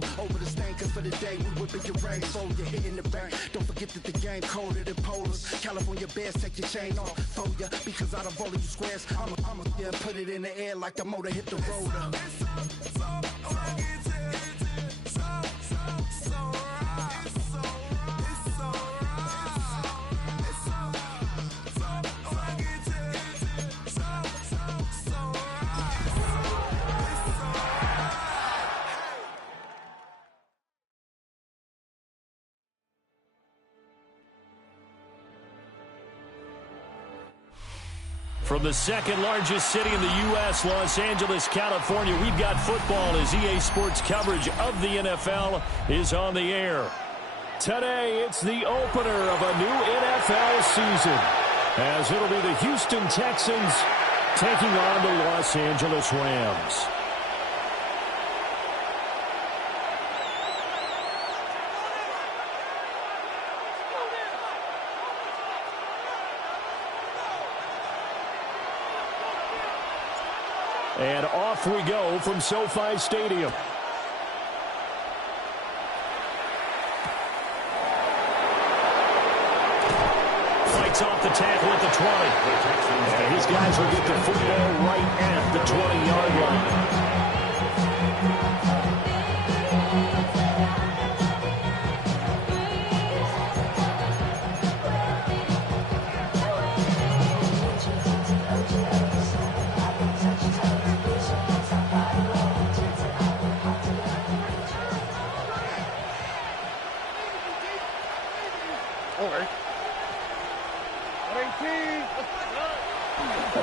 coat over the stain, cause for the day we whipping your rain, so you're hitting the bank. Don't forget that the game colder than polars. California bears, take your chain off for ya, because out of all of you squares, I'ma yeah, put it in the air like the motor hit the rotor. From the second largest city in the U.S., Los Angeles, California, we've got football as EA Sports coverage of the NFL is on the air. Today, it's the opener of a new NFL season, as it'll be the Houston Texans taking on the Los Angeles Rams. And off we go from SoFi Stadium. Fights off the tackle at the 20. And his guys will get the football right at the 20-yard line.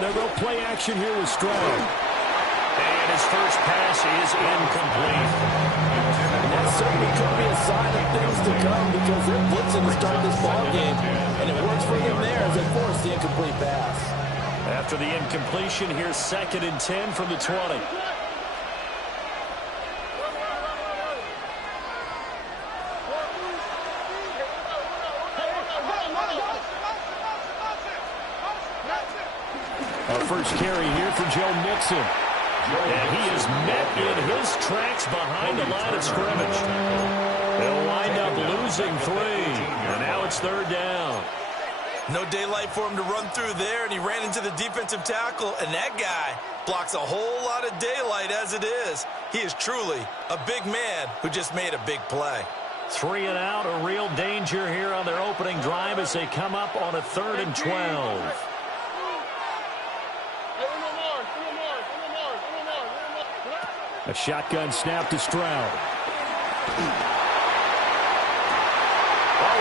They'll go play action here with Stroud. And his first pass is incomplete. And that certainly could be a sign of things to come, because they're blitzing to start this ball game, and it works for them there as they force the incomplete pass. After the incompletion, here's 2nd and 10 from the 20. First carry here for Joe Mixon. And he is met in his tracks behind the line of scrimmage. They'll wind up losing 3. And now it's 3rd down. No daylight for him to run through there, and he ran into the defensive tackle, and that guy blocks a whole lot of daylight as it is. He is truly a big man who just made a big play. 3 and out, a real danger here on their opening drive as they come up on a 3rd and 12. A shotgun snap to Stroud. Oh,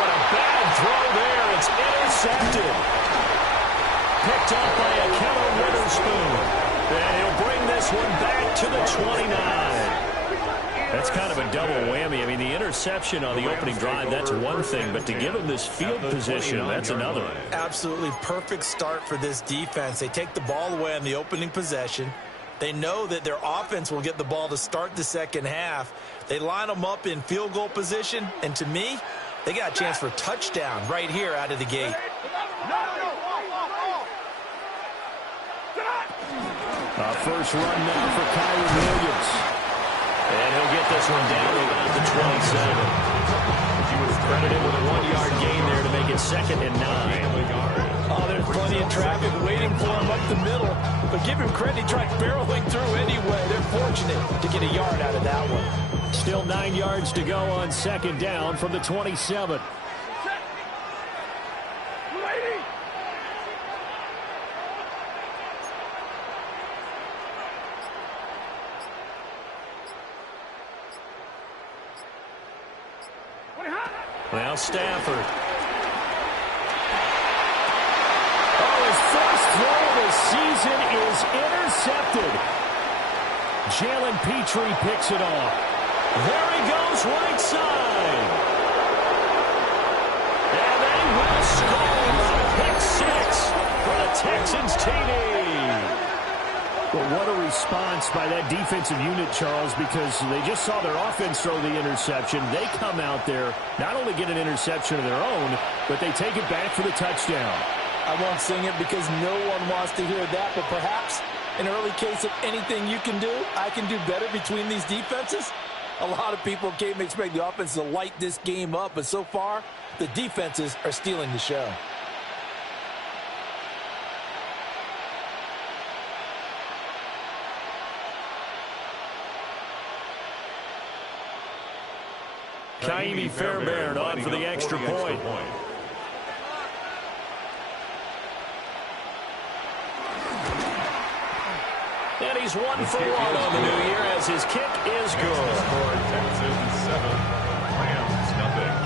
and a bad throw there. It's intercepted. Picked up by a Kevin Witherspoon. And he'll bring this one back to the 29. That's kind of a double whammy. I mean, the interception on the opening drive, that's one thing. But to give him this field position, that's another. Absolutely perfect start for this defense. They take the ball away on the opening possession. They know that their offense will get the ball to start the second half. They line them up in field goal position, and to me, they got a chance for a touchdown right here out of the gate. First run now for Kyron Williams. And he'll get this one down to about the 27. Credit him with a 1-yard gain there to make it 2nd and 9. Oh, there's plenty of traffic waiting for him up the middle. But give him credit, he tried barreling through anyway. They're fortunate to get a yard out of that one. Still 9 yards to go on 2nd down from the 27. Now Stafford. Oh, his first throw of the season is intercepted. Jalen Petrie picks it off. There he goes, right side. And they will score on a pick 6 for the Texans TD. But what a response by that defensive unit, Charles, because they just saw their offense throw the interception. They come out there, not only get an interception of their own, but they take it back for the touchdown. I won't sing it because no one wants to hear that, but perhaps an early case of anything you can do, I can do better between these defenses. A lot of people came expecting the offense to light this game up, but so far, the defenses are stealing the show. Kaimi Fairbairn on for the extra point. And he's 1 for 1 on the new year as his kick is good. Texans 7, Rams nothing.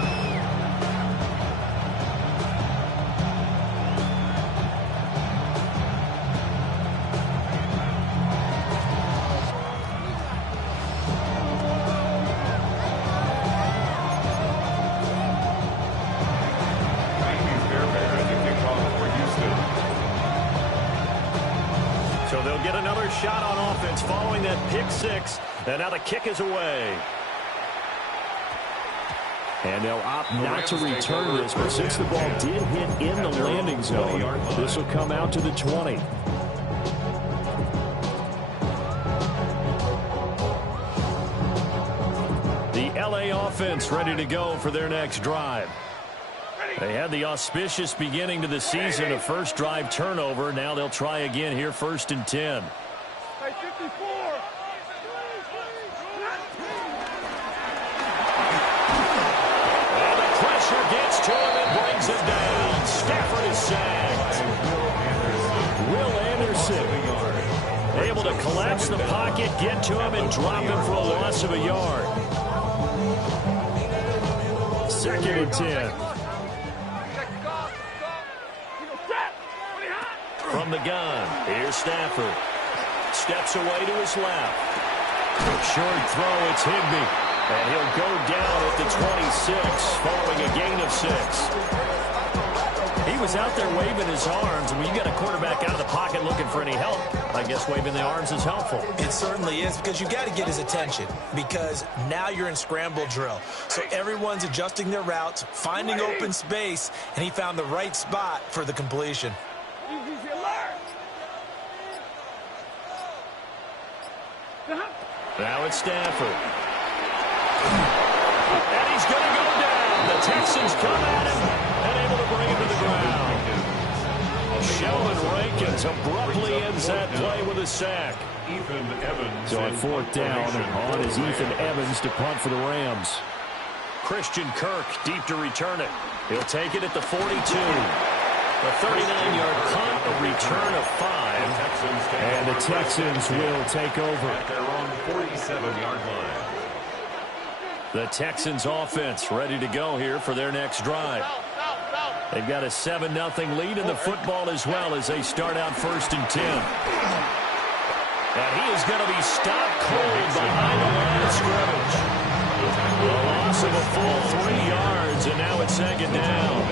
So they'll get another shot on offense following that pick six. And now the kick is away. And they'll opt not to return this, but since the ball did hit in the landing zone, this will come out to the 20. The LA offense ready to go for their next drive. They had the auspicious beginning to the season, a first drive turnover. Now they'll try again here, 1st and 10. And the pressure gets to him and brings him down. Stafford is sacked. Will Anderson able to collapse the pocket, get to him, and drop him for a loss of a yard. 2nd and 10. From the gun, here's Stafford. Steps away to his left. Short throw, it's Higbee. And he'll go down at the 26, following a gain of 6. He was out there waving his arms, and when you got a quarterback out of the pocket looking for any help, I guess waving the arms is helpful. It certainly is, because you got to get his attention, because now you're in scramble drill. So everyone's adjusting their routes, finding open space, and he found the right spot for the completion. Now it's Stafford. And he's going to go down. The Texans come at him and able to bring him to the ground. Sheldon Rankins abruptly ends that play with a sack. So on 4th down, on is Ethan Evans to punt for the Rams. Christian Kirk deep to return it. He'll take it at the 42. A 39-yard punt, a return of 5. And the Texans will take over. At their own 47-yard line. The Texans offense ready to go here for their next drive. They've got a 7-0 lead in the football as well as they start out 1st and 10. And he is going to be stopped cold behind the line of scrimmage. A loss of a full 3 yards, and now it's 2nd down.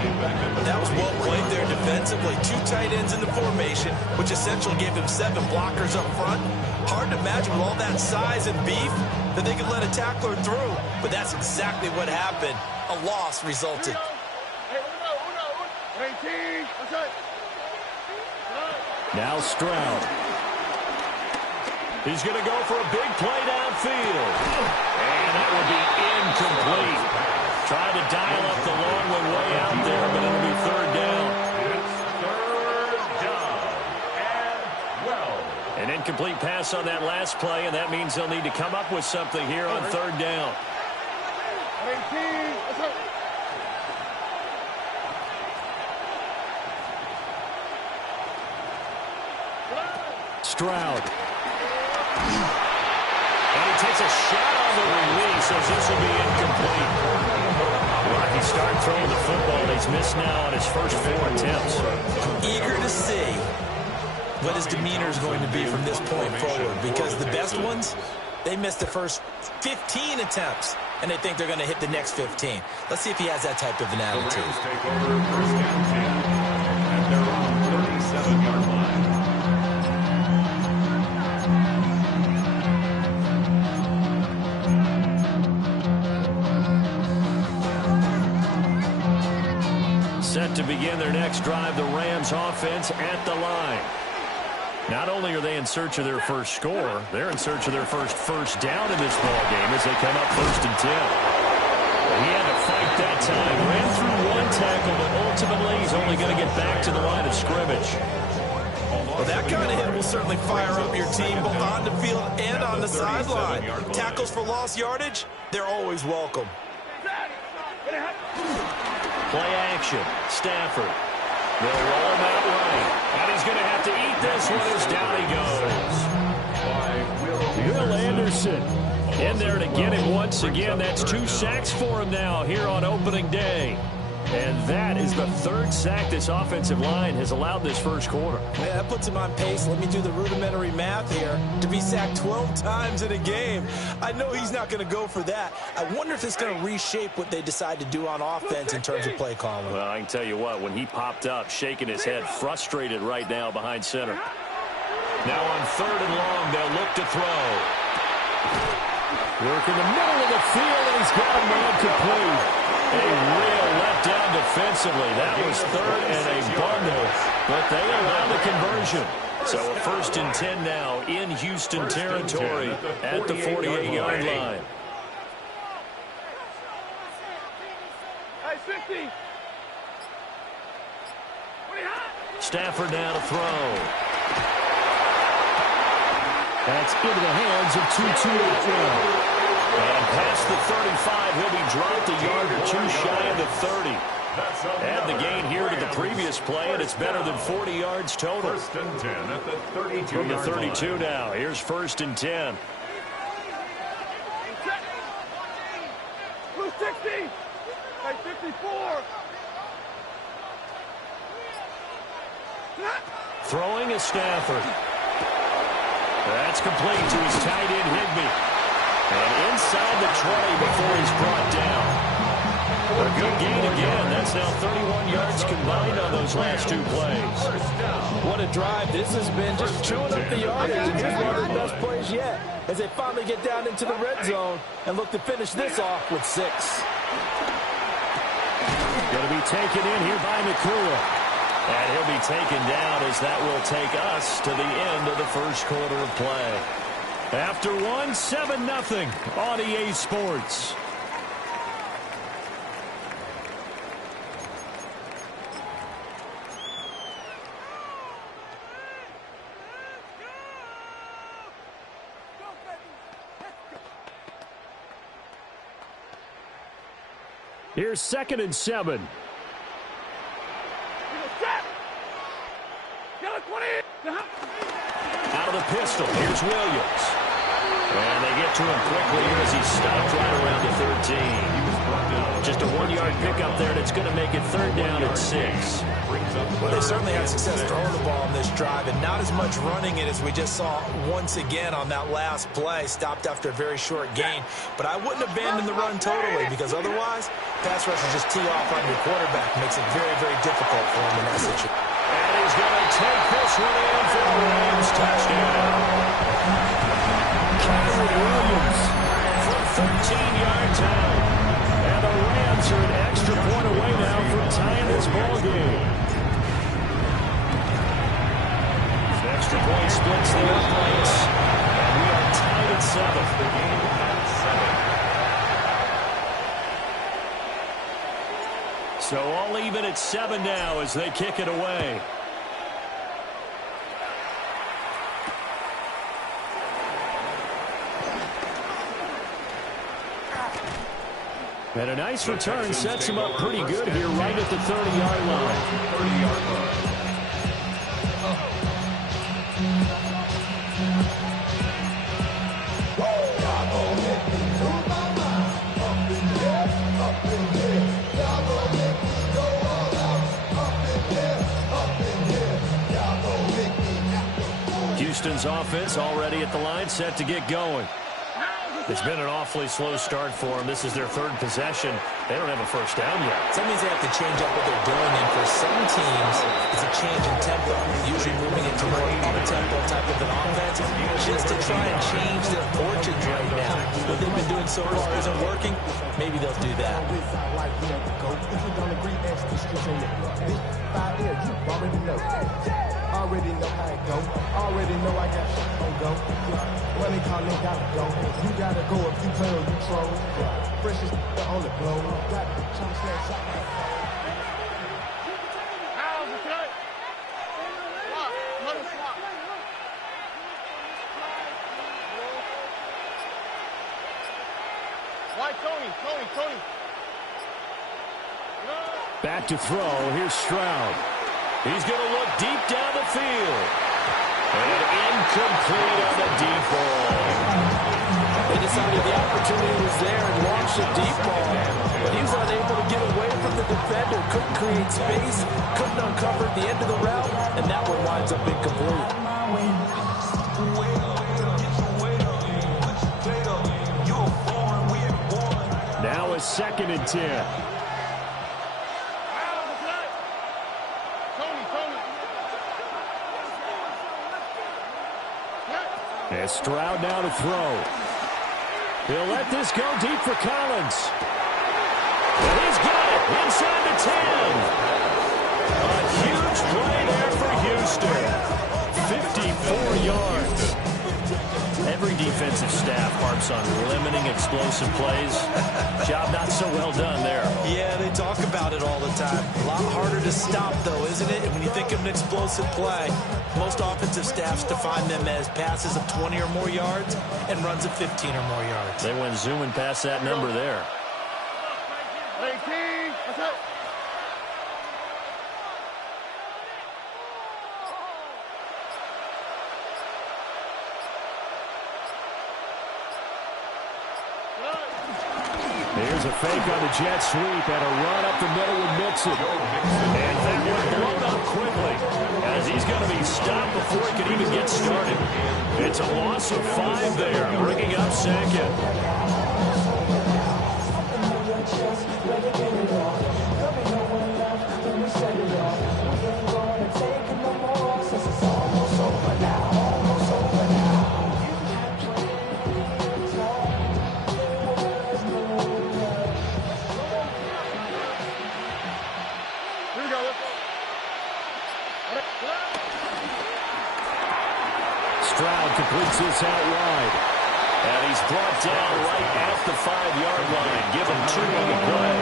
That was well played there defensively. 2 tight ends in the formation, which essentially gave him 7 blockers up front. Hard to imagine with all that size and beef that they could let a tackler through. But that's exactly what happened. A loss resulted. Now Stroud. He's going to go for a big play downfield. And that will be incomplete. Tried to dial up the long one way out there, but it'll be 3rd down. It's 3rd down and 12. An incomplete pass on that last play, and that means they'll need to come up with something here on 3rd down. Stroud. And he takes a shot on the release as this will be incomplete. Rocky start throwing the football. He's missed now on his first 4 attempts. Eager to see what his demeanor is going to be from this point forward, because the best ones, they missed the first 15 attempts, and they think they're going to hit the next 15. Let's see if he has that type of an attitude. The Rams take over 1st and 10 at their own 37-yard line. Set to begin their next drive, the Rams offense at the line. Not only are they in search of their first score, they're in search of their first down in this ball game as they come up 1st and 10. He had to fight that time. Ran through one tackle, but ultimately he's only going to get back to the line of scrimmage. Well, that kind of hit will certainly fire up your team both on the field and on the sideline. Tackles for lost yardage, they're always welcome. Play action. Stafford. They'll roll him out right. And he's going to have to eat this one as down he goes. Will Anderson in there to get him once again. That's 2 sacks for him now here on opening day. And that is the 3rd sack this offensive line has allowed this first quarter. Yeah, that puts him on pace. Let me do the rudimentary math here. To be sacked 12 times in a game. I know he's not going to go for that. I wonder if it's going to reshape what they decide to do on offense in terms of play calling. Well, I can tell you what, when he popped up, shaking his head, frustrated right now behind center. Now on 3rd and long, they'll look to throw. Work in the middle of the field, and he's got him incomplete. A real letdown defensively. That was 3rd and a bundle, but they allow the conversion. So a 1st and 10 now in Houston territory at the 48-yard line. Stafford now to throw. That's into the hands of Tutu Atwell. And past the 35, he'll be dropped a yard or 2 shy of the 30. Add the gain here to the previous play, and it's better than 40 yards total. 1st and 10 at the 32-yard From the 32 now, here's 1st and 10. Blue 60, 54. Throwing is Stafford. That's complete to his tight end, Higbee. And inside the 20 before he's brought down. A good gain again. That's now 31 yards combined on those last 2 plays. What a drive this has been, just chewing up the yardage. And here's one of the best plays yet as they finally get down into the red zone and look to finish this off with 6. Going to be taken in here by McCool. And he'll be taken down as that will take us to the end of the first quarter of play. After 7-0 on EA Sports. Here's 2nd and 7. Out of the pistol, here's Williams. And they get to him quickly here as he's stopped right around the 13. Just a 1-yard pickup there, and it's going to make it 3rd down at 6. Well, they certainly had success throwing the ball on this drive, and not as much running it as we just saw once again on that last play. Stopped after a very short gain. But I wouldn't abandon the run totally, because otherwise, pass rush will just tee off on your quarterback. Makes it very, very difficult for him in that situation. And he's going to take this one in for a Rams touchdown. Kyler Williams from 13 yards out. And the Rams are an extra point away now from tying this ball game. The extra point splits the uprights. And we are tied at 7. The game at 7. So all even at 7 now as they kick it away. And a nice return sets him up pretty good here right at the 30-yard line. Houston's offense already at the line, set to get going. It's been an awfully slow start for them. This is their third possession. They don't have a first down yet. That means they have to change up what they're doing, and for some teams, it's a change in tempo, usually moving into more up-tempo type of an offense, just to try and change their fortunes right now. What they've been doing so far isn't working. Maybe they'll do that. Already know how it go. Already know I got shit on go. Money calling, gotta go. You gotta go if you play or you troll. Freshest on the globe. Got chunks that shot. How's the cut? Swap. Another swap. Why Tony? Back to throw. Here's Stroud. He's going to look deep down the field. And incomplete on the deep ball. They decided the opportunity was there and launched a deep ball. But he was unable to get away from the defender. Couldn't create space. Couldn't uncover the end of the route. And that one winds up incomplete. Now a 2nd and 10. And Stroud now to throw. He'll let this go deep for Collins. And he's got it inside the 10. A huge play there for Houston. 54 yards. Every defensive staff harps on limiting explosive plays. Job not so well done there. Yeah, they talk about it all the time. A lot harder to stop, though, isn't it? And when you think of an explosive play, most offensive staffs define them as passes of 20 or more yards and runs of 15 or more yards. They went zooming past that number there. 18. That's it. Here's a fake on the jet sweep and a run up the middle with Mixon. And that one blown up quickly as he's going to be stopped before he can even get started. It's a loss of 5 there, bringing up 2nd. Stroud completes this out wide. And he's brought down right at the 5-yard line. Give him 2 on the play.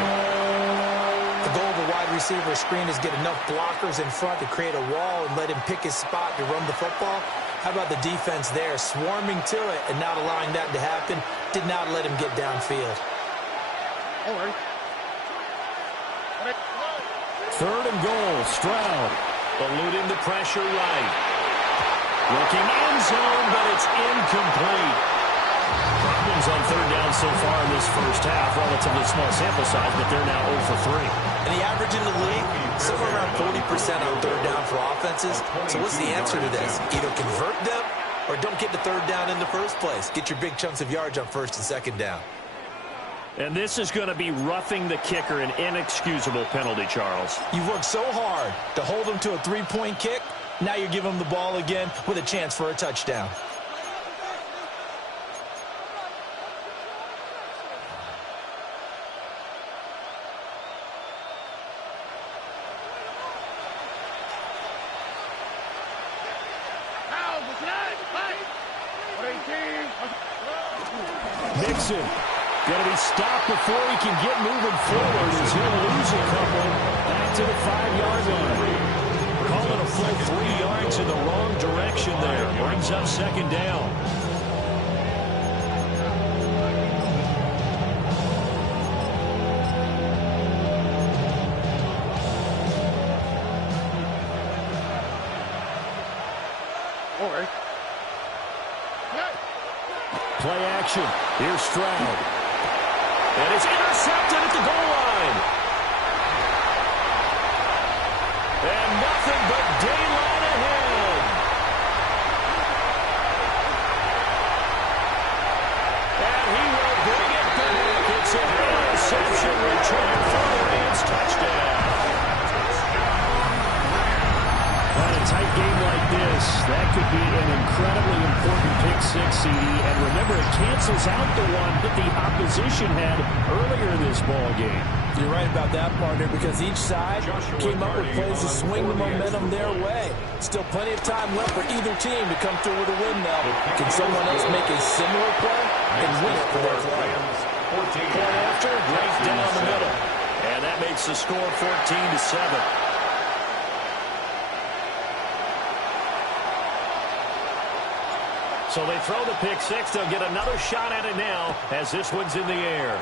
The goal of a wide receiver screen is get enough blockers in front to create a wall and let him pick his spot to run the football. How about the defense there, swarming to it and not allowing that to happen? Did not let him get downfield. All right. 3rd and goal, Stroud. Eluding the pressure right. Looking end zone, but it's incomplete. Problems on 3rd down so far in this first half. Relatively small sample size, but they're now 0 for 3. And the average in the league, somewhere around 40% on 3rd down for offenses. So what's the answer to this? Either convert them or don't get the 3rd down in the first place. Get your big chunks of yards on 1st and 2nd down. And this is going to be roughing the kicker, an inexcusable penalty, Charles. You've worked so hard to hold them to a 3-point kick. Now you give them the ball again with a chance for a touchdown. Mixon going to be stopped before he can get moving forward as he'll lose a couple back to the 5-yard line. Calling a full 3 yards in the wrong direction there. Brings up 2nd down. All right. Play action. Here's Stroud. And it's intercepted at the goal line. And nothing but daylight ahead. And track for the Rams. Touchdown. On a tight game like this, that could be an incredibly important pick six, CD. And remember, it cancels out the one that the opposition had earlier in this ball game. You're right about that, partner, because each side came up with plays to swing the momentum their way. Still plenty of time left for either team to come through with a win, though. Can someone else make a similar play and win it for their club? Point after, right down the middle. And that makes the score 14-7. So they throw the pick six. They'll get another shot at it now as this one's in the air.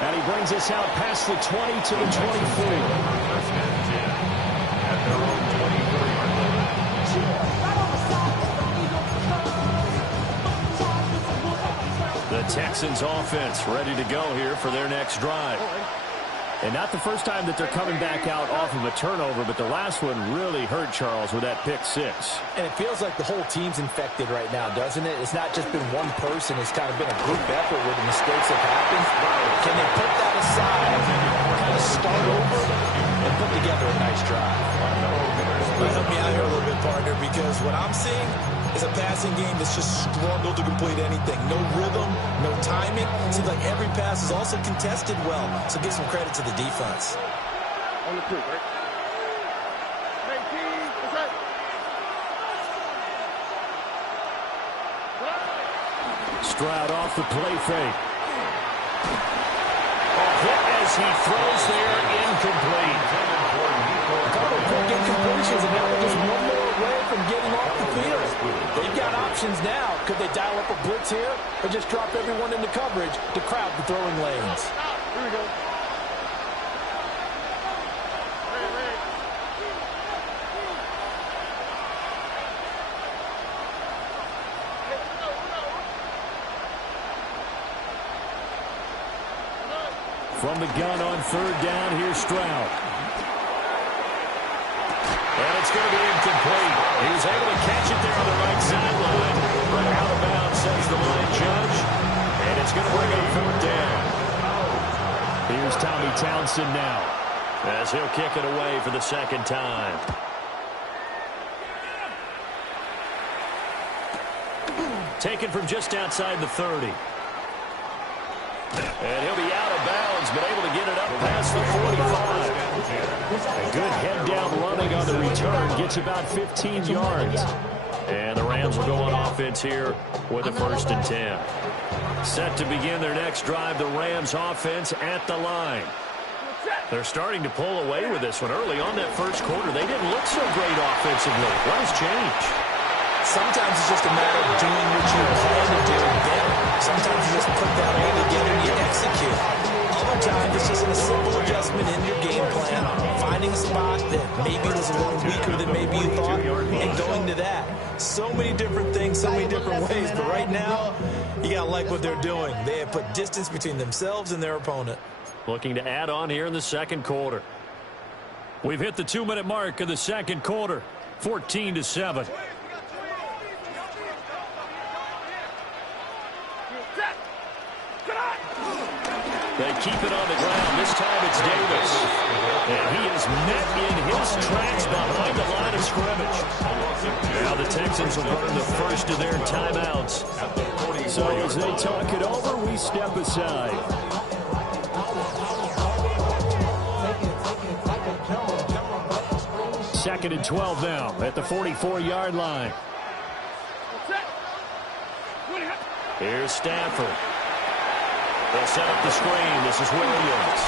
And he brings us out past the 20 to the 24. At their own 24-yard line. The Texans offense ready to go here for their next drive. And not the first time that they're coming back out off of a turnover, but the last one really hurt Charles with that pick six. And it feels like the whole team's infected right now, doesn't it? It's not just been one person. It's kind of been a group effort where the mistakes have happened. Can they put that aside, kind of start over, and put together a nice drive? Help me out here a little bit, partner, because what I'm seeing is a passing game that's just struggled to complete anything. No rhythm, no timing. Seems like every pass is also contested well. So give some credit to the defense. On the two, right? Stroud off the play fake. A hit as he throws there, incomplete. A couple of quick incompletions, and now they're just one more away from getting off the field. They've got options now. Could they dial up a blitz here or just drop everyone into coverage to crowd the throwing lanes? Here we go. From the gun on third down, here's Stroud. And it's going to be incomplete. He was able to catch it there on the right sideline. But out of bounds, says the line judge. And it's going to bring up fourth down. Here's Tommy Townsend now, as he'll kick it away for the second time. Taken from just outside the 30. And he'll be out of bounds, but able to get it up past the 45. a good head-down running on the return, gets about 15 yards. And the Rams will go on offense here with a 1st and 10. Set to begin their next drive, the Rams offense at the line. They're starting to pull away with this one. Early on that first quarter, they didn't look so great offensively. What has changed? Sometimes it's just a matter of doing what you plan to do better. Sometimes you just put that all together and you execute. Other times it's just a simple adjustment in your game plan, finding a spot that maybe was a little weaker than maybe you thought, and going to that. So many different things, so many different ways, but right now, you got to like what they're doing. They have put distance between themselves and their opponent. Looking to add on here in the second quarter. We've hit the 2-minute mark of the second quarter, 14-7. They keep it on the ground. This time it's Davis. And he is met in his tracks behind the line of scrimmage. Now the Texans will burn the first of their timeouts. So as they talk it over, we step aside. Second and 12 now at the 44-yard line. Here's Stafford. They'll set up the screen. This is Williams.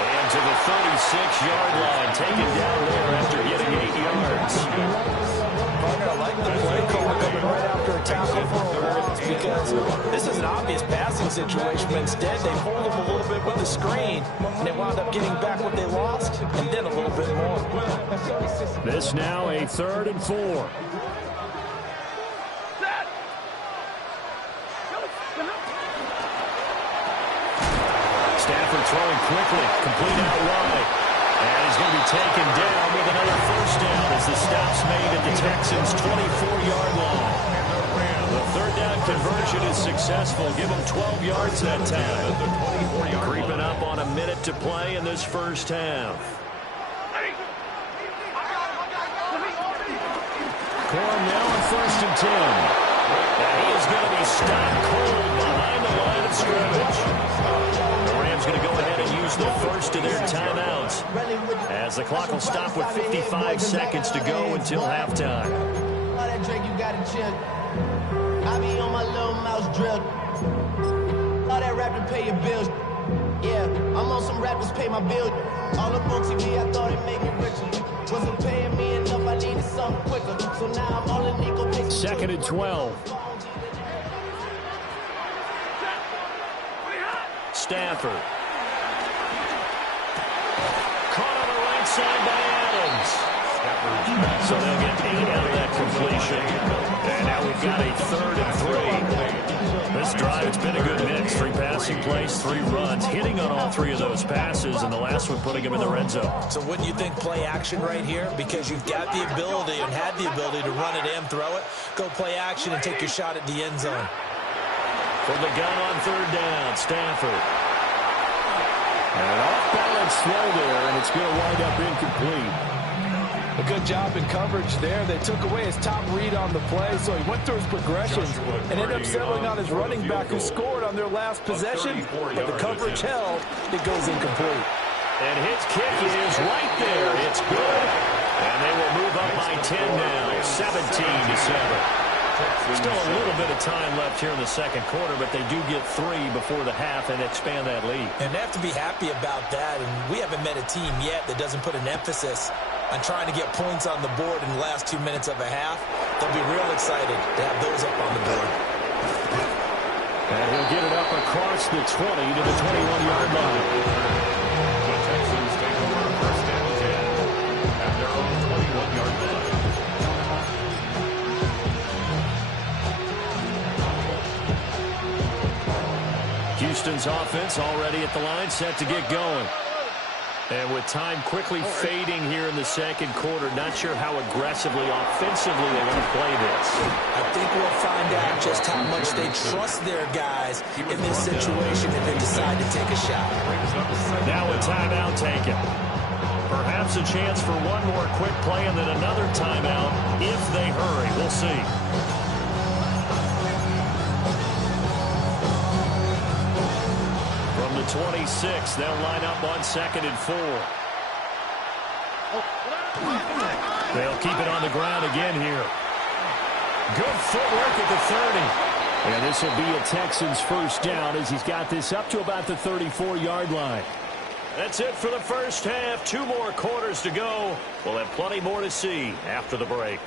And to the 36-yard line, taken down there after getting 8 yards. I like the play call coming right after a tackle for It's because this is an obvious passing situation, but instead they hold them a little bit with the screen, and they wound up getting back what they lost, and then a little bit more. This now a 3rd and 4. Stafford throwing quickly, complete out wide. And he's going to be taken down with another 1st down as the stop's made at the Texans' 24-yard line. The 3rd down conversion is successful. Give him 12 yards that time. Creeping up on a minute to play in this first half. Corum now on 1st and 10. And he is going to be stopped cold behind the line of scrimmage. The Rams going to go ahead and use the first of their timeouts, as the clock will stop with 55 seconds to go until halftime. All that drink, you gotta chill. I be on my little mouse drill. All that rap to pay your bills. Yeah, I'm on some rappers pay my bills. All up on TV, I thought it made me richer. Wasn't paying me enough, I needed something quicker. So now I'm all in Nico. 2nd and 12. Stafford. Caught on the right side by Adams. So they'll get 8 out of that completion. And now we've got a 3rd and 3. This drive, it's been a good mix. 3 passing plays, 3 runs, hitting on all 3 of those passes, and the last one putting him in the red zone. So wouldn't you think play action right here? Because you've got the ability and had the ability to run it and throw it. Go play action and take your shot at the end zone. From the gun on 3rd down, Stafford. And an off-balance throw there, and it's going to wind up incomplete. A good job in coverage there. They took away his top read on the play, so he went through his progressions and ended up settling on his running back who scored on their last possession, but the coverage held. It goes incomplete. And his kick is right there. It's good. And they will move up by 10 now, 17-7. Still a little bit of time left here in the second quarter, but they do get 3 before the half and expand that lead. And they have to be happy about that, and we haven't met a team yet that doesn't put an emphasis on trying to get points on the board in the last 2 minutes of a half. They'll be real excited to have those up on the board. And he'll get it up across the 20 to the 21-yard line. The Texans take over 1st and 10 at their own 21-yard line. Houston's offense already at the line, set to get going. And with time quickly fading here in the second quarter, not sure how aggressively, offensively they want to play this. I think we'll find out just how much they trust their guys in this situation if they decide to take a shot. Now a timeout taken. Perhaps a chance for one more quick play and then another timeout if they hurry. We'll see. From the 26, they'll line up on 2nd and 4. They'll keep it on the ground again here. Good footwork at the 30. And this will be a Texans first down as he's got this up to about the 34-yard line. That's it for the first half. 2 more quarters to go. We'll have plenty more to see after the break.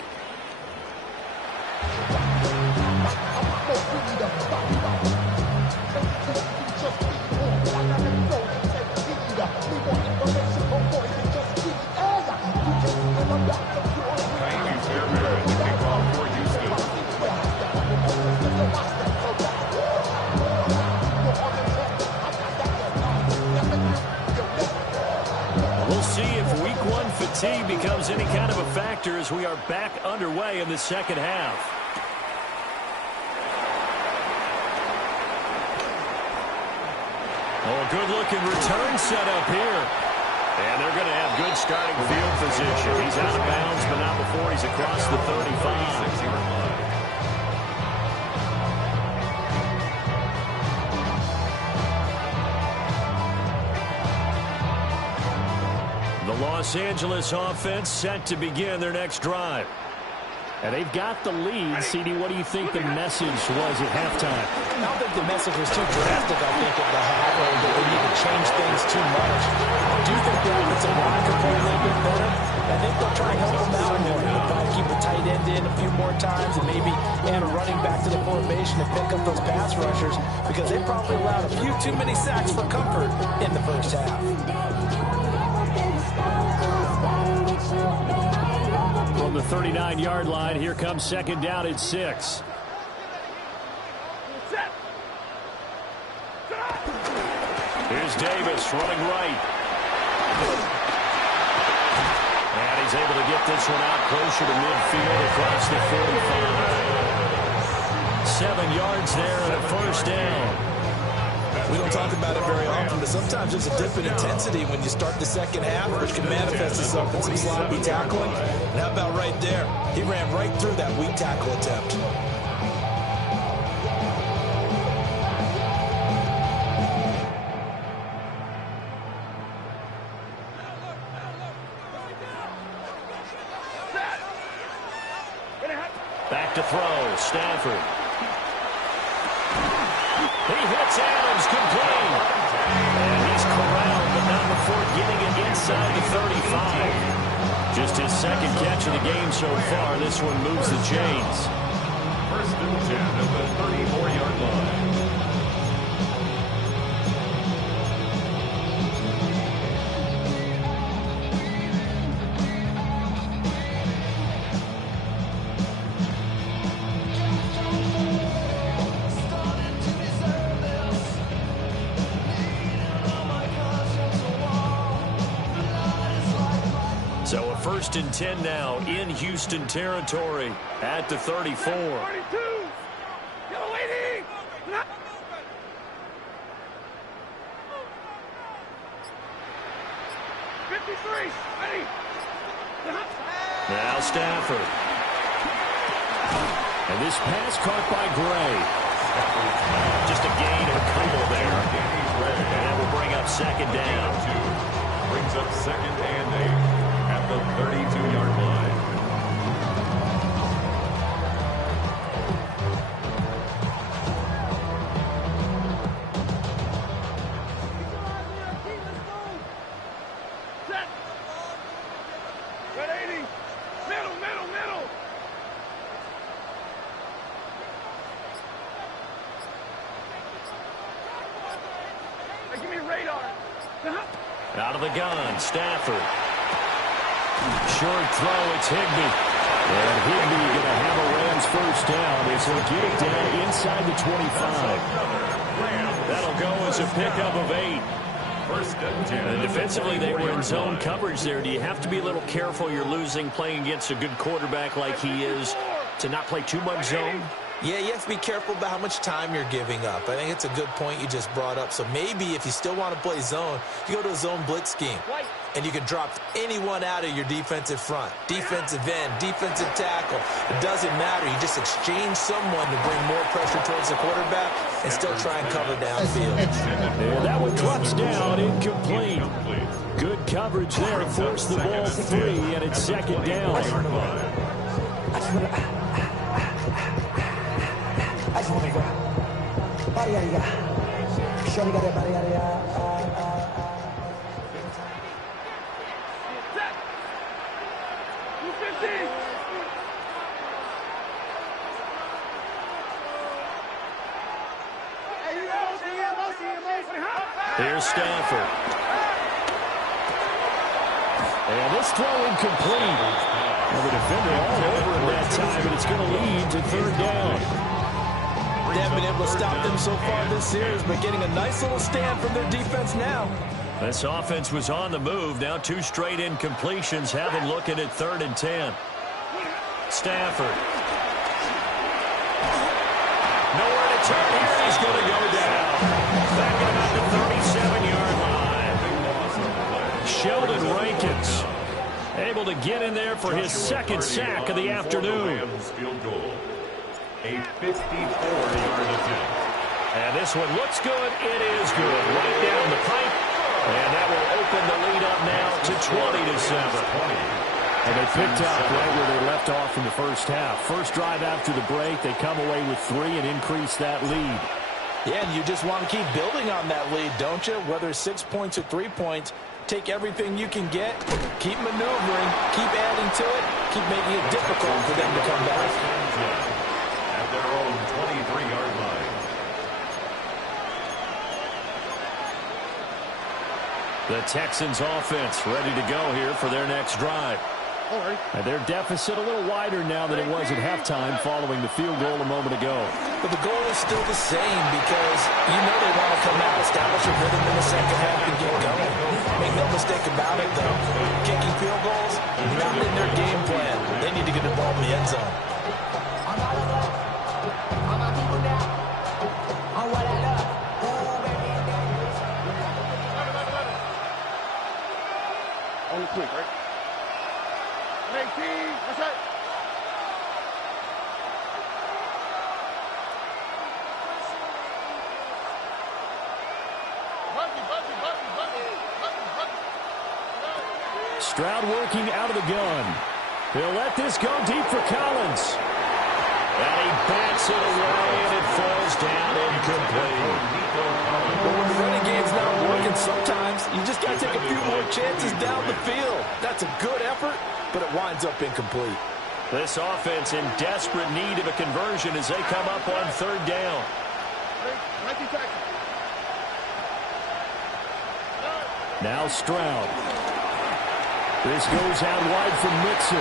We'll see if week 1 fatigue becomes any kind of a factor as we are back underway in the second half. Oh, a good-looking return set up here. And they're going to have good starting field position. He's out of bounds, but not before he's across the 35. The Los Angeles offense set to begin their next drive. And they've got the lead. CD, what do you think the message was at halftime? I don't think the message was too drastic, I think, at the half, or that they need to change things too much. I do think the offensive line could play a little bit better. I think they'll try and help them out more. They'll try to keep the tight end in a few more times and maybe add a running back to the formation to pick up those pass rushers, because they probably allowed a few too many sacks for comfort in the first half. From the 39-yard line, here comes 2nd down at 6. Here's Davis running right. And he's able to get this one out closer to midfield across the 45. 7 yards there and a first down. We don't talk about it very often, but sometimes there's a dip in intensity when you start the second half, which can manifest itself in some sloppy tackling. And how about right there? He ran right through that weak tackle attempt. Back to throw, Stafford. He hits Adams, complete. And he's corralled, but not before getting it inside the 35. Just his second catch of the game so far. This one moves the chains. First and 10 at the 34-yard line. So a first and 10 now in Houston territory at the 34. 42. Yellow lady. 53. Ready. Now Stafford. And this pass caught by Gray. Just a gain of a couple there. And that will bring up second down. Brings up second and 8 at the 32-yard line. Set. Red 80. Middle. Hey, give me a radar. Out of the gun, Stafford. Short throw, it's Higbee. And Higbee going to have a Rams first down as he'll get it down inside the 25. That'll go as a pickup of 8. First and 10. And defensively, they were in zone coverage there. Do you have to be a little careful? You're losing playing against a good quarterback like he is to not play too much zone? Yeah, you have to be careful about how much time you're giving up. I think it's a good point you just brought up. So maybe if you still want to play zone, you go to a zone blitz scheme. And you can drop anyone out of your defensive front. Defensive end, defensive tackle. It doesn't matter. You just exchange someone to bring more pressure towards the quarterback and still try and cover downfield. And that one drops down, incomplete. Good coverage there. Forced the ball free, and it's second down. Here's Stafford. And this throw incomplete. Well, the defender all over him that time, and it's going to lead to third down. They haven't been able to stop them so far this series, but getting a nice little stand from their defense now. This offense was on the move. Now 2 straight incompletions have them looking at 3rd and 10. Stafford. Nowhere to turn here. He's going to go down. Back at about the 37-yard line. Sheldon Rankins able to get in there for his second sack of the afternoon. Field goal. A 54-yard attempt. And this one looks good. It is good. Right down the pipe. And that will open the lead up now to 20-7. And they picked up right where they left off in the first half. First drive after the break, they come away with 3 and increase that lead. Yeah, and you just want to keep building on that lead, don't you? Whether it's 6 points or 3 points, take everything you can get, keep maneuvering, keep adding to it, keep making it difficult for them to come back. At their own 23-yard line. The Texans offense ready to go here for their next drive. And their deficit a little wider now than it was at halftime following the field goal a moment ago. But the goal is still the same because you know they want to come out, establish a rhythm in the second half and get going. Make no mistake about it, though. Kicking field goals, not in their game plan. They need to get the ball in the end zone. Stroud working out of the gun. He'll let this go deep for Collins. And he bats it away, and it falls down incomplete. But when the running game's not working, sometimes you just got to take a few more chances down the field. That's a good effort, but it winds up incomplete. This offense in desperate need of a conversion as they come up on third down. Now Stroud. This goes out wide from Mixon.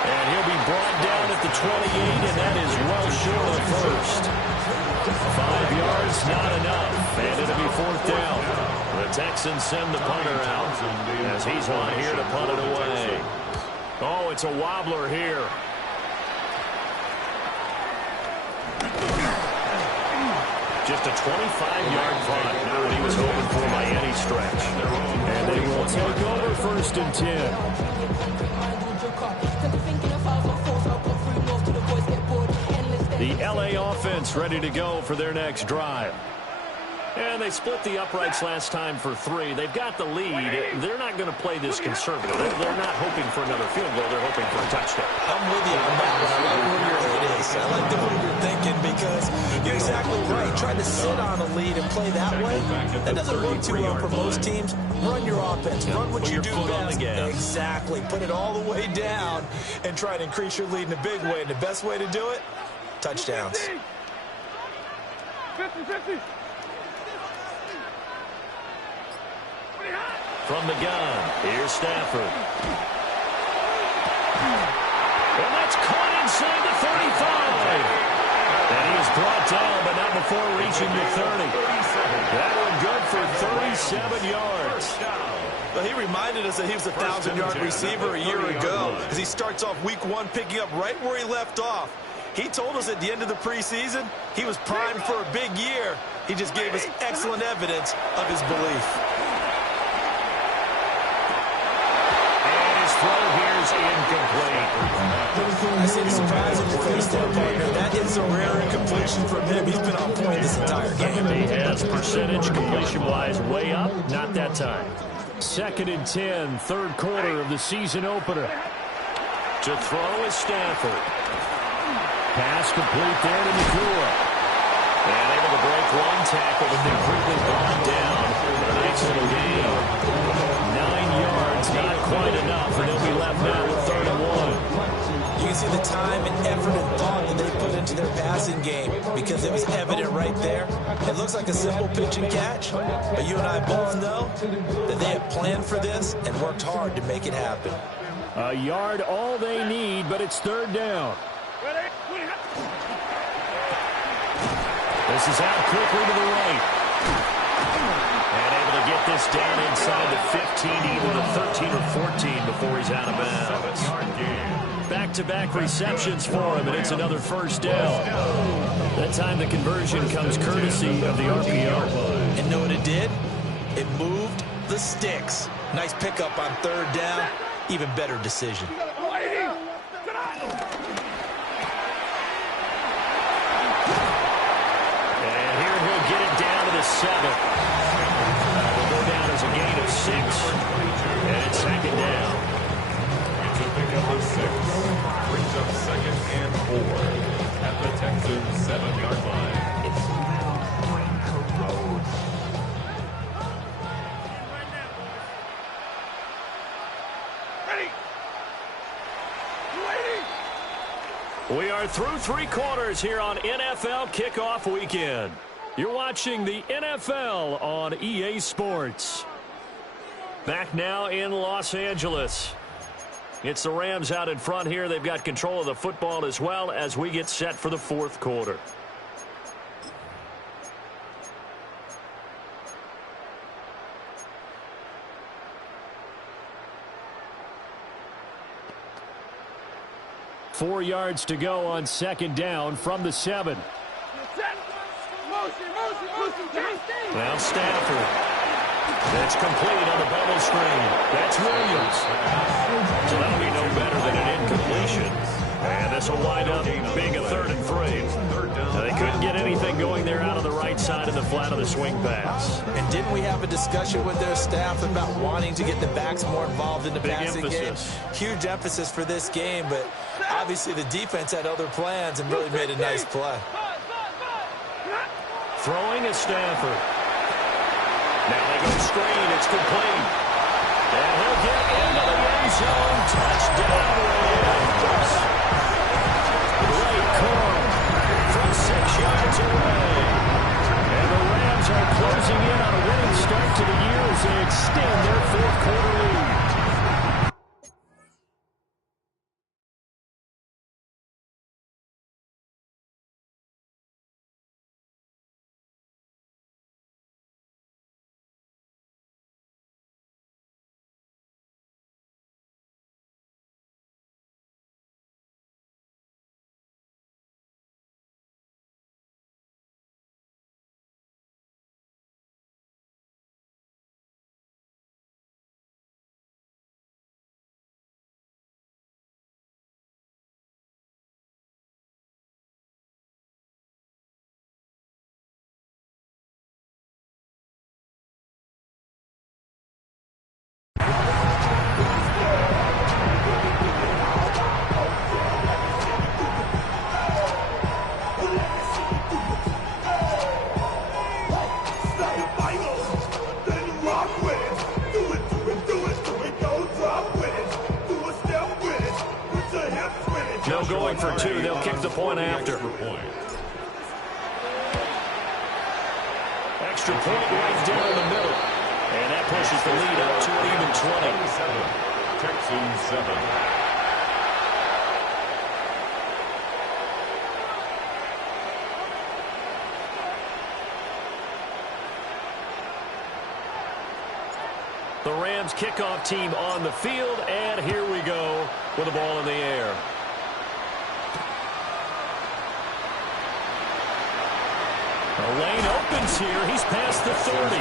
And he'll be brought down at the 28, and that is well short of first. 5 yards, not enough. And it'll be fourth down. The Texans send the punter out as he's on here to punt it away. Oh, it's a wobbler here. Just a 25-yard punt. Not what he was hoping for by any stretch. And they will take over first and 10. The LA offense ready to go for their next drive. And they split the uprights last time for 3. They've got the lead. They're not going to play this conservative. They're not hoping for another field goal. They're hoping for a touchdown. I'm with you on that one. I like where your head is. I like the way you're thinking because you're exactly right. Trying to sit on a lead and play that way, that doesn't work too well for most teams. Run your offense. Run what you do best. Exactly. Put it all the way down and try to increase your lead in a big way. And the best way to do it, touchdowns. 50-50. From the gun, here's Stafford. And that's caught inside the 35. And he is brought down, but not before reaching the 30. That one good for 37 yards. Well, he reminded us that he was a 1,000-yard receiver a year ago as he starts off week 1 picking up right where he left off. He told us at the end of the preseason he was primed for a big year. He just gave us excellent evidence of his belief. Throw here's incomplete. I see the surprise on your face there, partner. That is a rare incompletion from him. He's been on point this entire game. He has percentage completion-wise way up. Not that time. 2nd and 10, third quarter of the season opener. To throw is Stafford. Pass complete there to Nakua. And able to break one tackle, but then quickly brought down. Nice little game. 9 yards, not quite enough, and they'll be left now with 3rd and 1. You can see the time and effort and thought that they put into their passing game because it was evident right there. It looks like a simple pitch and catch, but you and I both know that they have planned for this and worked hard to make it happen. A yard all they need, but it's 3rd down. This is out quickly to the right. And able to get this down inside the 15, either the 13 or 14 before he's out of bounds. Back-to-back receptions for him, and it's another first down. That time the conversion comes courtesy of the RPO. And know what it did? It moved the sticks. Nice pickup on 3rd down. Even better decision. And here he'll get it down to the 7. Will go down as a gain of 6. And it's 2nd down. It's a pickup of 6. Brings up 2nd and 4 at the Texans' 7-yard line. We are through 3 quarters here on NFL Kickoff Weekend. You're watching the NFL on EA Sports. Back now in Los Angeles. It's the Rams out in front here. They've got control of the football as well as we get set for the 4th quarter. Four yards to go on 2nd down from the 7. Now Stafford. That's complete on the bubble screen. That's Williams. So that'll be no better than an incompletion. And this will wind up being a 3rd and 3. Now, they couldn't get anything going there out of the right side. inside in the flat on the swing pass. And didn't we have a discussion with their staff about wanting to get the backs more involved in the Big passing emphasis. game? Huge emphasis for this game, but obviously the defense had other plans and really made a nice play. Throwing is Stafford. Now they go screen. It's complete. And he'll get into the end zone. Touchdown, Rams. Great call from 6 yards away. And the Rams are closing in on a winning start to the year as they extend their fourth-quarter lead. No going for two. They'll kick the point after. Extra point right down the middle. And that pushes the lead up to an even 20. Texans 7. The Rams kickoff team on the field, and here we go with the ball in the air. The lane opens here. He's past the 30.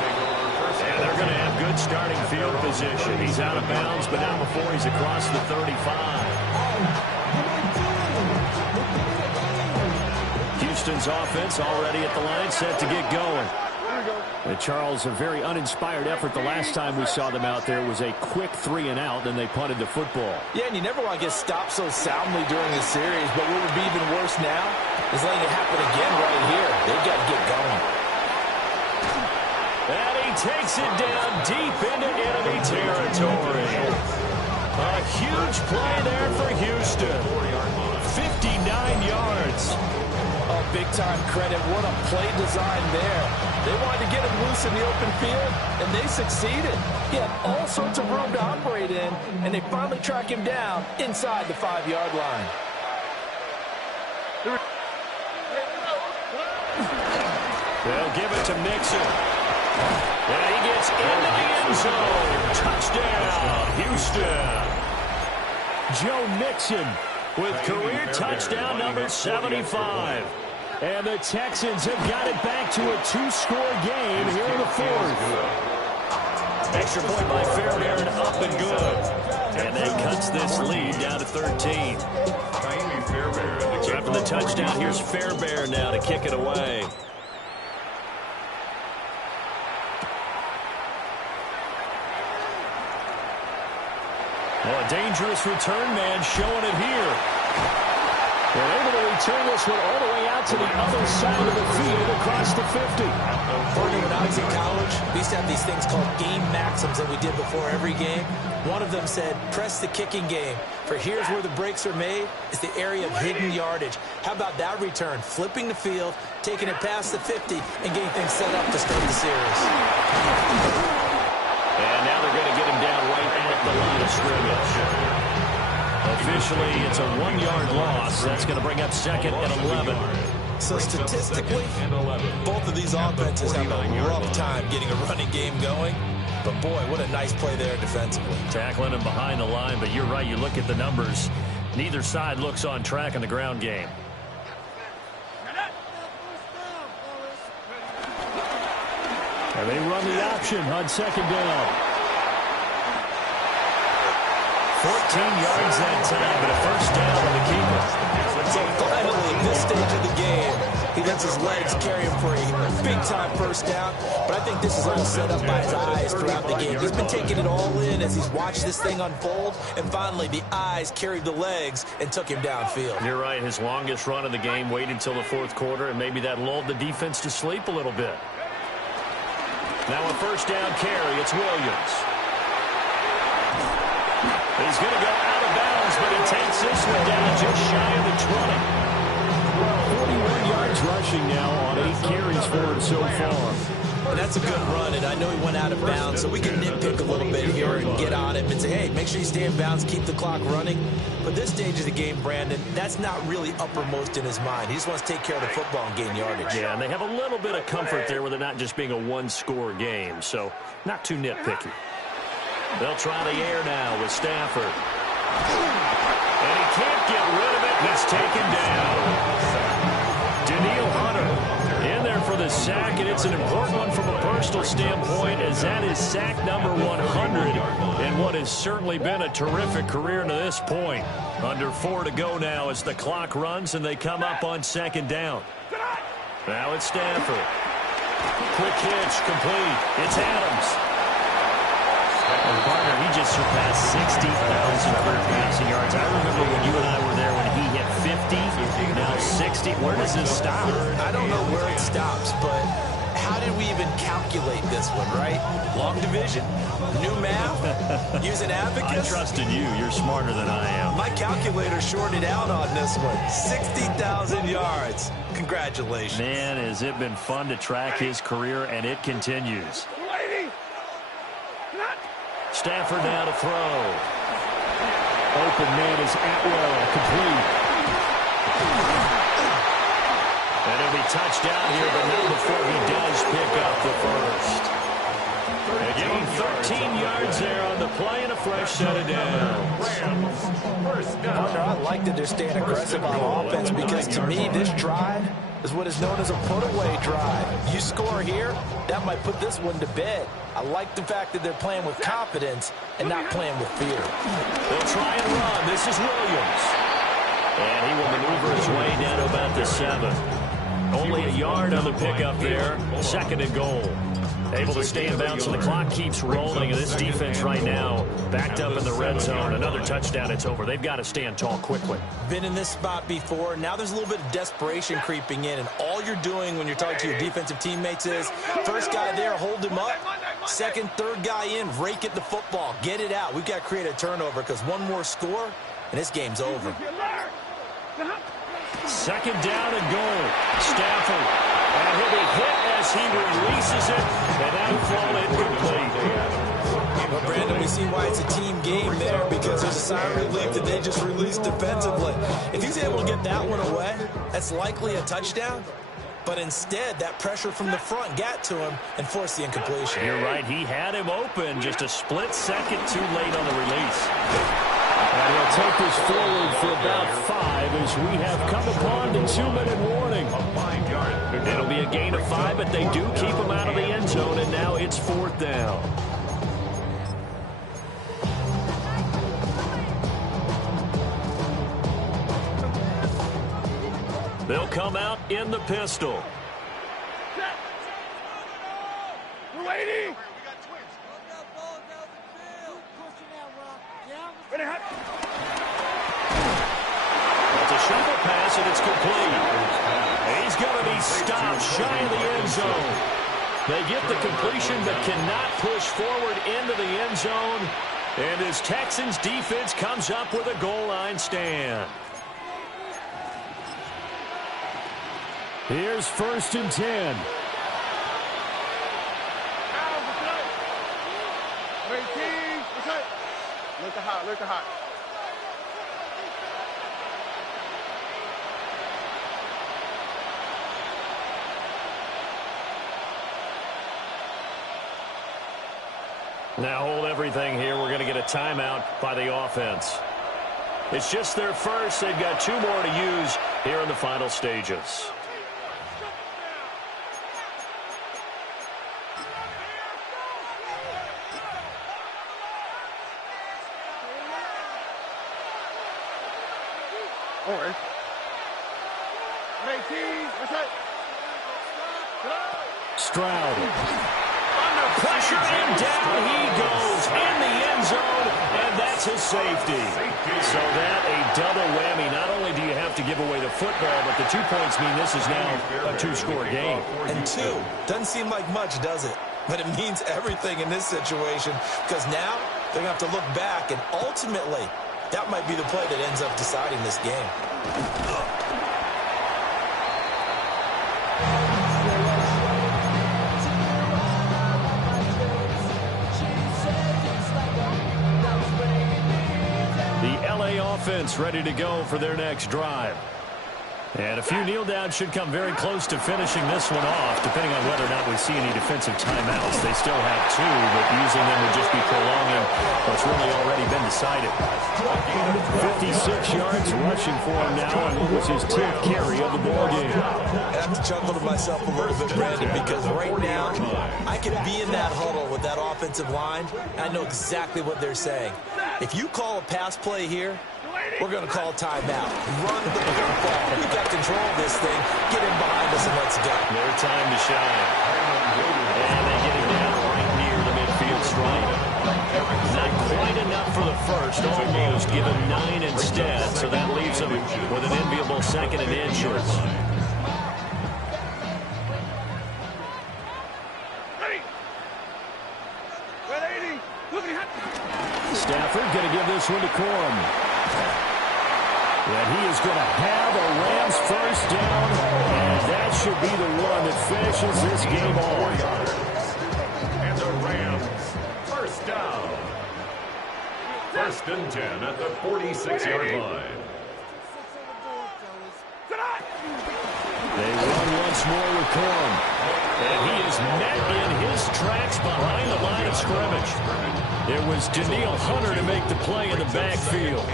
And they're going to have good starting field position. He's out of bounds, but now before he's across the 35. Houston's offense already at the line, set to get going. Charles, a very uninspired effort the last time we saw them out there was a quick 3-and-out, then they punted the football. Yeah, and you never want to get stopped so soundly during the series, but what would be even worse now is letting it happen again right here. They've got to get going. And he takes it down deep into enemy territory. A huge play there for Houston. 59 yards. Oh, big-time credit. What a play design there. They wanted to get him loose in the open field, and they succeeded. He had all sorts of room to operate in, and they finally track him down inside the 5-yard line. They'll give it to Mixon. And he gets into the end zone. Touchdown, Houston. Joe Mixon with career touchdown number 75. And the Texans have got it back to a 2-score game here in the fourth. Extra point by Fairbairn, up and good. And that cuts this lead down to 13. So after the touchdown, here's Fairbairn now to kick it away. Well, a dangerous return man showing it here. They're able to return this one all the way out to the other side of the field across the 50. Bernie, when I was in college, we used to have these things called game maxims that we did before every game. One of them said, press the kicking game. For here's where the breaks are made, is the area of hidden yardage. How about that return? Flipping the field, taking it past the 50, and getting things set up to start the series. And now they're going to get him down right at the line of scrimmage. Officially, it's a 1-yard loss. That's going to bring up second and 11. So statistically, both of these offenses have a rough time getting a running game going. But, boy, what a nice play there defensively. Tackling him behind the line, but you're right. You look at the numbers. Neither side looks on track in the ground game. And they run the option on second down. 14 yards that time, but a first down on the keeper. So finally, at this stage of the game, He lets his legs carry him for a big-time first down. But I think this is all set up by his eyes throughout the game. He's been taking it all in as he's watched this thing unfold. And finally, the eyes carried the legs and took him downfield. You're right. His longest run of the game waited until the fourth quarter, and maybe that lulled the defense to sleep a little bit. Now a first down carry. It's Williams. He's going to go out of bounds, but he takes this one down just shy of the 20. 41 yards rushing now on 8 carries for him so far. And that's a good run, and I know he went out of bounds, so we can nitpick a little bit here and get on him and say, hey, make sure you stay in bounds, keep the clock running. But this stage of the game, Brandon, that's not really uppermost in his mind. He just wants to take care of the football and gain yardage. Yeah, and they have a little bit of comfort there with it not just being a one-score game, so not too nitpicky. They'll try the air now with Stafford. And he can't get rid of it. He's taken down. Daniil Hunter in there for the sack, and it's an important one from a personal standpoint, as that is sack number 100 in what has certainly been a terrific career to this point. Under 4 to go now as the clock runs, and they come up on second down. Now it's Stafford. Quick hitch, complete. It's Adams. And partner, he just surpassed 60,000 career passing yards. I remember when you and I were there when he hit 50, now 60. Where does this stop? I don't know where it stops, but how did we even calculate this one, right? Long division? New math? Use an abacus? I trusted you. You're smarter than I am. My calculator shorted out on this one. 60,000 yards. Congratulations. Man, has it been fun to track his career, and it continues. Stafford now to throw. Open man is Atwell, complete. And he'll be touched out here, but not before he does pick up the first. They gain 13 yards there on the play and a fresh set of downs. Partner, I like that they're staying aggressive on offense because to me, this drive is what is known as a put-away drive. You score here, that might put this one to bed. I like the fact that they're playing with confidence and not playing with fear. They'll try and run. This is Williams. And he will maneuver his way down to about the 7. Only a yard on the pickup there. Second and goal. Able to stay in bounds, so the clock keeps rolling. And this defense right now backed up in the red zone. Another touchdown, it's over. They've got to stand tall quickly. Been in this spot before. Now there's a little bit of desperation creeping in. And all you're doing when you're talking to your defensive teammates is, first guy there, hold him up. Second, third guy in, rake at the football. Get it out. We've got to create a turnover because one more score, and this game's over. Second down and goal. Stafford. And he'll be hit as he releases it, and that'll fall incomplete. Well, Brandon, we see why it's a team game there because there's a sign of relief that they just released defensively. If he's able to get that one away, that's likely a touchdown. But instead, that pressure from the front got to him and forced the incompletion. You're right. He had him open just a split second too late on the release. And he'll take this forward for about 5 as we have come upon the 2-minute warning. It'll be a gain of 5, but they do keep him out of the end zone, and now it's 4th down. They'll come out in the pistol. We're waiting. It's a shuffle pass, and it's complete. He's going to be stopped shy of the end zone. They get the completion but cannot push forward into the end zone. And his Texans defense comes up with a goal line stand. Here's 1st and 10. Look at hot, look at hot. Now hold everything here. We're going to get a timeout by the offense. It's just their first. They've got 2 more to use here in the final stages. All right. 18, what's that? Stroud. Under pressure, and down he goes in the end zone, and that's his safety. So that a double whammy. Not only do you have to give away the football, but the 2 points mean this is now a two-score game. And 2 doesn't seem like much, does it? But it means everything in this situation, because now they're going to have to look back, and ultimately that might be the play that ends up deciding this game. The LA offense ready to go for their next drive. And a few kneel downs should come very close to finishing this one off, depending on whether or not we see any defensive timeouts. They still have 2, but using them would just be prolonging what's really already been decided. 56 yards rushing for him now, and what was his 10th carry of the ballgame. I have to chuckle to myself a little bit, Brandon, because right now I could be in that huddle with that offensive line, and I know exactly what they're saying. If you call a pass play here, we're going to call timeout. Run the football. We got control of this thing. Get in behind us and let's go. Their time to shine. And they get him down right near the midfield stripe. Not quite enough for the first. Almost. Give him 9 instead. So that leaves him with an enviable 2nd and inches. Stafford going to give this one to Corum. And he is going to have a Rams first down, and that should be the one that finishes this game off. And the Rams, first down. 1st and 10 at the 46-yard line. They run once more with Corum. And he is met in his tracks behind the line of scrimmage. It was Daniil Hunter to make the play in the backfield.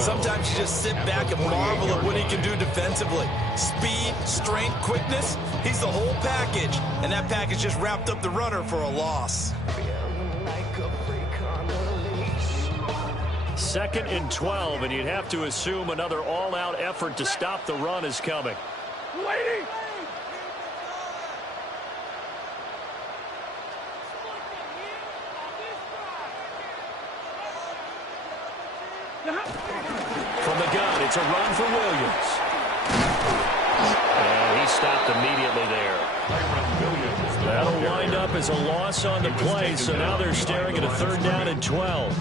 Sometimes you just sit back and marvel at what he can do defensively. Speed, strength, quickness, he's the whole package. And that package just wrapped up the runner for a loss. 2nd and 12, and you'd have to assume another all-out effort to stop the run is coming. Waiting. From the gun, it's a run for Williams. And he stopped immediately there. That'll wind up as a loss on the play, so now they're staring at a 3rd down and 12.